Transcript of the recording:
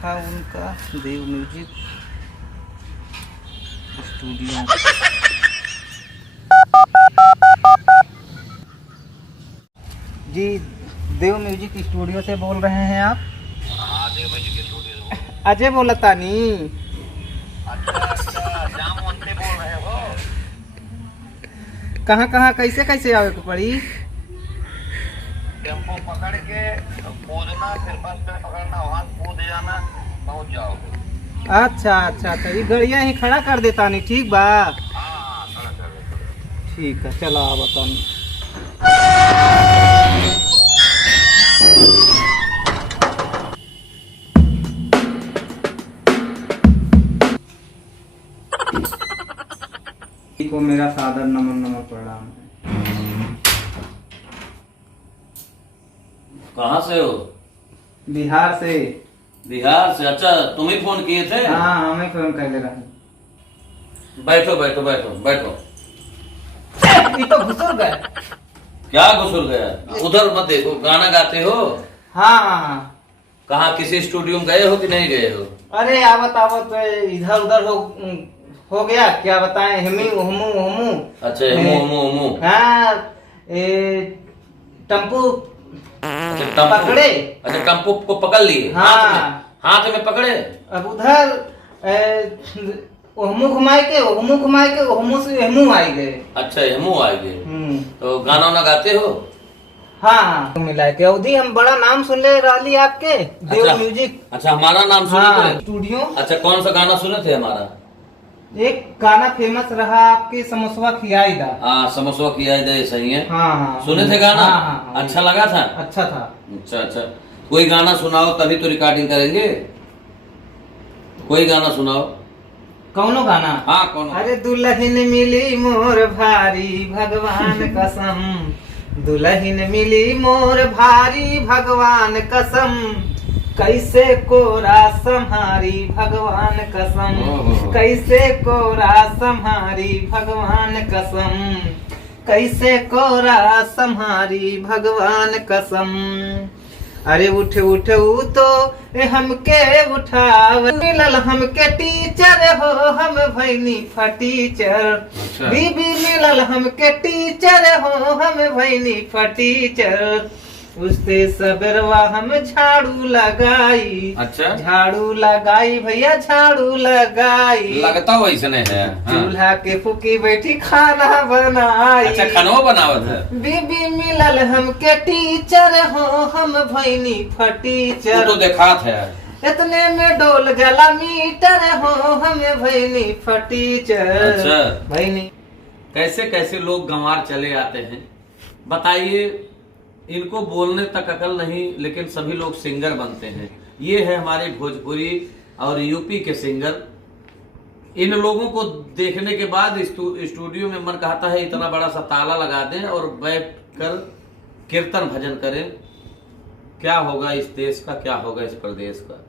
था उनका देव music studio. जी देव music studio से बोल रहे हैं आप? हाँ, देव म्यूजिक स्टूडियो। अजय बोला तानी। अच्छा, जाम से बोल रहे हो? कहाँ कहाँ कैसे कैसे आवे को पड़ी? टेम्पो पकड़ के कूदना, फिर बस पे पकड़ना, वहाँ कूद जाना, पहुँच जाओगे। अच्छा अच्छा अच्छा, ये गड़िया ही खड़ा कर देता नहीं, ठीक बा। हाँ, खड़ा कर दो। ठीक है, चलो आ बतानी। को मेरा सादर नमन नमन प्रणाम है। कहाँ से हो? बिहार से। बिहार से? अच्छा, तुम ही फोन किए थे? हाँ हमें फोन कर ले रहा। बैठो बैठो बैठो बैठो। ये तो घुसर गए। क्या घुसुर गया? उधर मत देखो, गाना गाते हो? हाँ हाँ हाँ। कहाँ, किसी स्टूडियो में गए हो कि नहीं गए हो? अरे आवत आवत इधर उधर हो गया, क्या बताएं, हमी हमू हमू। अच्छा, हमू। हाँ टम्पू पकड़े। अच्छा, टम्पू को पकड़ लिए? हाँ। हाथ में पकड़े। अब उधर ओहमू घुमाए के ओहमू से हेमू आई गए। अच्छा, हेमू आ गए। तो गाना वाना गाते हो? हाँ मिला के अवधि हम बड़ा नाम सुन ले रही आपके देव अच्छा, म्यूजिक। अच्छा, हमारा नाम सुने हाँ, थे? स्टूडियो। अच्छा, कौन सा गाना सुने थे हमारा? एक गाना फेमस रहा आपके, समोसवा खियाई दा। हाँ, समोसा की याद है, सही है। हाँ हाँ सुने थे गाना? हाँ, हाँ, हाँ, अच्छा लगा था? अच्छा था। अच्छा अच्छा, कोई गाना सुनाओ तभी तो रिकॉर्डिंग करेंगे। कोई गाना सुनाओ। कौनो गाना? हाँ, कौन? अरे दुल्हन मिली मोर भारी भगवान कसम, दुल्हन मिली मोर भारी भगवान कसम, कैसे कोरा संहारी भगवान कसम, कैसे कोरा संहारी भगवान कसम, कैसे कोरा संहारी भगवान कसम। अरे उठ उठ तो हमके उठाव, मिलल हमके टीचर हो, हम भैनी फटीचर। बीबी मिलल हमके टीचर हो, हम भैनी फटीचर। उससे सबरवा हम झाड़ू लगाई। अच्छा, झाड़ू लगाई भैया, झाड़ू लगाई। लगता वैसे नहीं है। चूल्हा के फूकी बैठी खाना बनाई। अच्छा, खाना बनावत है। बीबी मिलल हमके टीचर हो, हम भैनी फटीचर। तो देखात है। इतने में डोल जला मीटर हो, हम भैनी फटीचर। अच्छा भैनी। कैसे कैसे लोग गंवार चले आते हैं, बताइए। इनको बोलने तक अकल नहीं, लेकिन सभी लोग सिंगर बनते हैं। ये है हमारे भोजपुरी और यूपी के सिंगर। इन लोगों को देखने के बाद स्टूडियो में मन कहता है इतना बड़ा सा ताला लगा दें और बैठ कर कीर्तन भजन करें। क्या होगा इस देश का, क्या होगा इस प्रदेश का।